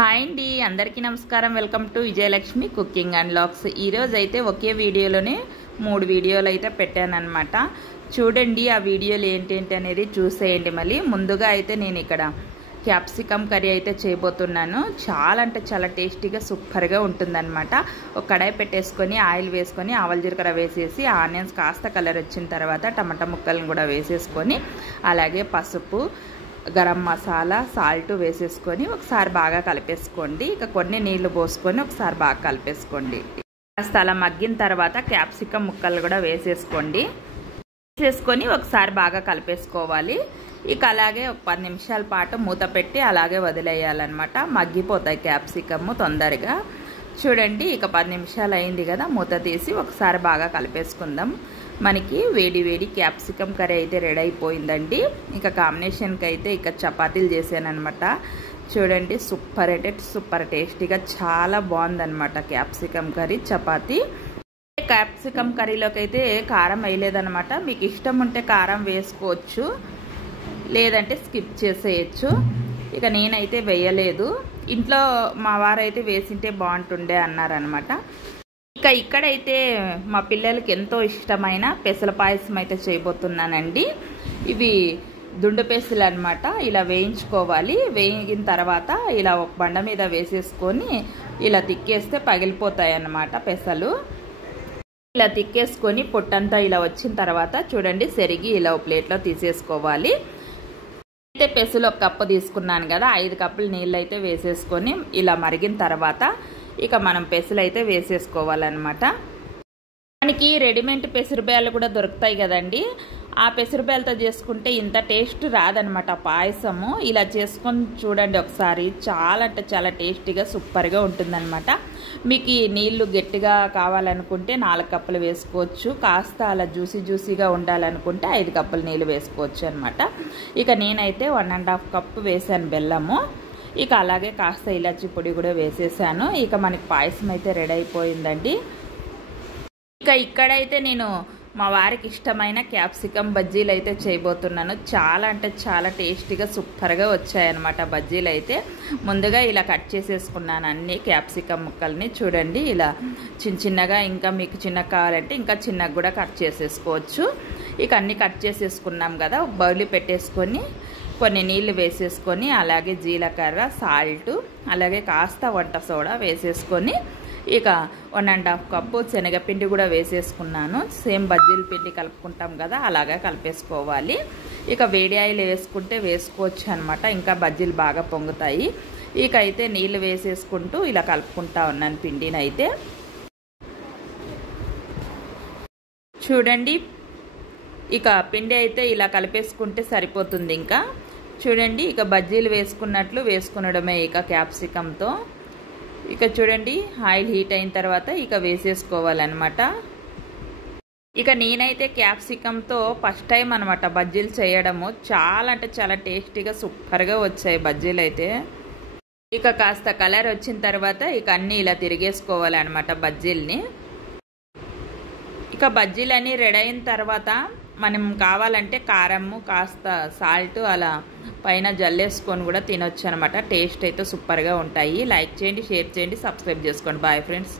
Hi అండి, అందరికీ నమస్కారం. Welcome to Vijayalakshmi cooking and vlogs. ఈరోజు అయితే ఒకే వీడియోలోనే 3 వీడియోలు అయితే పెట్టానన్నమాట. చూడండి ఆ వీడియోలు ఏంటేంటి అనేది చూసేయండి. మళ్ళీ ముందుగా అయితే నేను ఇక్కడ క్యాప్సికమ్ కర్రీ అయితే చేయబోతున్నాను. చాలా అంటే చాలా టేస్టీగా సూపర్గా ఉంటుందన్నమాట. ఒక కడాయి పెట్టేసుకొని ఆయిల్ వేసుకొని ఆవాల జీలకర్ర వేసేసి ఆనియన్స్ కాస్త కలర్ వచ్చిన తర్వాత టమాటా ముక్కలను కూడా వేసేసుకొని అలాగే పసుపు, గరం మసాలా, సాల్ట్ వేసేసుకొని ఒకసారి బాగా కలిపేసుకోండి. ఇక కొన్ని నీళ్లు పోసుకొని ఒకసారి బాగా కలిపేసుకోండి. కాస్త అలా మగ్గిన తర్వాత క్యాప్సికమ్ ముక్కలు కూడా వేసేసుకోండి. వేసేసుకొని ఒకసారి బాగా కలిపేసుకోవాలి. ఇక అలాగే ఒక 10 నిమిషాల పాటు మూత పెట్టి అలాగే వదిలేయాలన్నమాట. మగ్గిపోతాయి క్యాప్సికమ్ తొందరగా. చూడండి ఇక 10 నిమిషాలు అయింది కదా, మూత తీసి ఒకసారి బాగా కలిపేసుకుందాం. మనకి వేడి వేడి క్యాప్సికమ్ కర్రీ అయితే రెడీ అయిపోయిందండి. ఇక కాంబినేషన్కి అయితే ఇక చపాతీలు చేశానమాట. చూడండి సూపర్ అంటే సూపర్ టేస్టీగా చాలా బాగుందన్నమాట క్యాప్సికమ్ కర్రీ చపాతీ. క్యాప్సికమ్ కర్రీలోకి అయితే కారం వేయలేదన్నమాట. మీకు ఇష్టం ఉంటే కారం వేసుకోవచ్చు, లేదంటే స్కిప్ చేసేయచ్చు. ఇక నేనైతే వేయలేదు. ఇంట్లో మా వారైతే వేసింటే బాగుంటుండే అన్నారనమాట. ఇక ఇక్కడైతే మా పిల్లలకి ఎంతో ఇష్టమైన పెసల పాయసం అయితే చేయబోతున్నానండి. ఇవి దుండు పెసలు అనమాట. ఇలా వేయించుకోవాలి. వేగిన తర్వాత ఇలా ఒక బండ మీద వేసేసుకొని ఇలా తిక్కేస్తే పగిలిపోతాయి అన్నమాట పెసలు. ఇలా తిక్కేసుకొని పొట్టంతా ఇలా వచ్చిన తర్వాత చూడండి సెరిగి ఇలా ఒక ప్లేట్లో తీసేసుకోవాలి. అయితే పెసలు ఒక కప్పు తీసుకున్నాను కదా, 5 కప్పులు నీళ్ళు అయితే వేసేసుకొని ఇలా మరిగిన తర్వాత ఇక మనం పెసలు అయితే వేసేసుకోవాలన్నమాట. మనకి రెడీమేడ్ పెసరబేళ్ళు కూడా దొరుకుతాయి కదండి. ఆ పెసరబేళ్ళతో చేసుకుంటే ఇంత టేస్ట్ రాదనమాట పాయసము. ఇలా చేసుకొని చూడండి ఒకసారి. చాలా అంటే చాలా టేస్టీగా సూపర్గా ఉంటుందన్నమాట. మీకు ఈ నీళ్లు గట్టిగా కావాలనుకుంటే 4 కప్పులు వేసుకోవచ్చు. కాస్త అలా జ్యూసీగా ఉండాలనుకుంటే 5 కప్పులు నీళ్ళు వేసుకోవచ్చు అనమాట. ఇక నేనైతే 1½ కప్పు వేసాను బెల్లము. ఇక అలాగే కాస్త ఇలాచి పొడి కూడా వేసేసాను. ఇక మనకి పాయసం అయితే రెడీ అయిపోయిందండి. ఇక ఇక్కడైతే నేను మా వారికి ఇష్టమైన క్యాప్సికమ్ బజ్జీలు అయితే చేయబోతున్నాను. చాలా అంటే చాలా టేస్టీగా సూపర్గా వచ్చాయన్నమాట బజ్జీలు అయితే. ముందుగా ఇలా కట్ చేసేసుకున్నాను అన్ని క్యాప్సికమ్ ముక్కల్ని. చూడండి ఇలా చిన్నగా, ఇంకా మీకు చిన్నగా కావాలంటే ఇంకా చిన్నగా కూడా కట్ చేసేసుకోవచ్చు. ఇక అన్ని కట్ చేసేసుకున్నాం కదా, ఒక బౌల్ పెట్టేసుకొని కొన్ని నీళ్లు వేసేసుకొని అలాగే జీలకర్ర, సాల్ట్, అలాగే కాస్త వంట సోడా వేసేసుకొని ఇక 1½ కప్పు శనగపిండి కూడా వేసేసుకున్నాను. సేమ్ బజ్జీల పిండి కలుపుకుంటాం కదా, అలాగా కలిపేసుకోవాలి. ఇక వేడి ఆయిల్ వేసుకుంటే వేసుకోవచ్చు అనమాట, ఇంకా బజ్జీలు బాగా పొంగుతాయి. ఇక అయితే నీళ్ళు వేసేసుకుంటూ ఇలా కలుపుకుంటా ఉన్నాను పిండిని అయితే. చూడండి ఇక పిండి అయితే ఇలా కలిపేసుకుంటే సరిపోతుంది. ఇంకా చూడండి ఇక బజ్జీలు వేసుకున్నట్లు వేసుకునడమే ఇక క్యాప్సికమ్తో. ఇక చూడండి ఆయిల్ హీట్ అయిన తర్వాత ఇక వేసేసుకోవాలన్నమాట. ఇక నేనైతే క్యాప్సికమ్తో ఫస్ట్ టైం అనమాట బజ్జీలు చేయడము. చాలా అంటే చాలా టేస్టీగా సూపర్గా వచ్చాయి బజ్జీలు అయితే. ఇక కాస్త కలర్ వచ్చిన తర్వాత ఇక అన్నీ ఇలా తిరిగేసుకోవాలన్నమాట బజ్జీల్ని. ఇక బజ్జీలన్నీ రెడీ అయిన తర్వాత మనం కావాలంటే కారము, కాస్త సాల్ట్ అలా పైన జల్లేసుకొని కూడా తినొచ్చు అనమాట. టేస్ట్ అయితే సూపర్గా ఉంటాయి. లైక్ చేయండి, షేర్ చేయండి, సబ్స్క్రైబ్ చేసుకోండి. Bye friends.